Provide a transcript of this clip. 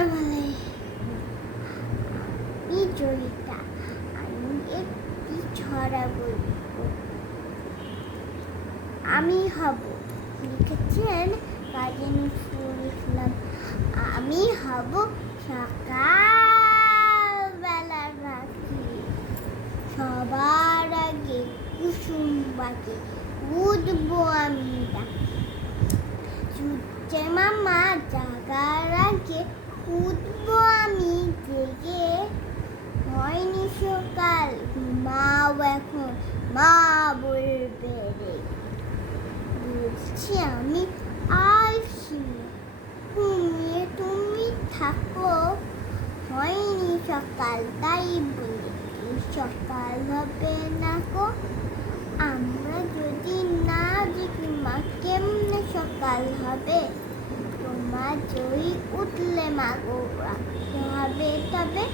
আমি জয়িতা। আমি একটি ছড়া বলবো। আমি হব, লিখেছেন কাজী নজরুল ইসলাম। আমি হব সকাল বেলার পাখি, সবার আগে কুসুম পাখি উঠবো আমি ডাকে। সূর্যে মামা জাগার আগে উঠবো আমি জেগে। হয়নি সকাল, ঘুমাও এখন, মা বলবে রে। বলছি আমি আলসি, ঘুমিয়ে তুমি থাকো। হয়নি সকাল, তাই বলে কি সকাল হবে না গো? আমরা যদি না দেখি মা কেমনে সকাল হবে? তোমার জয়ী উঠলে মা গো রাখতে হবে তবে।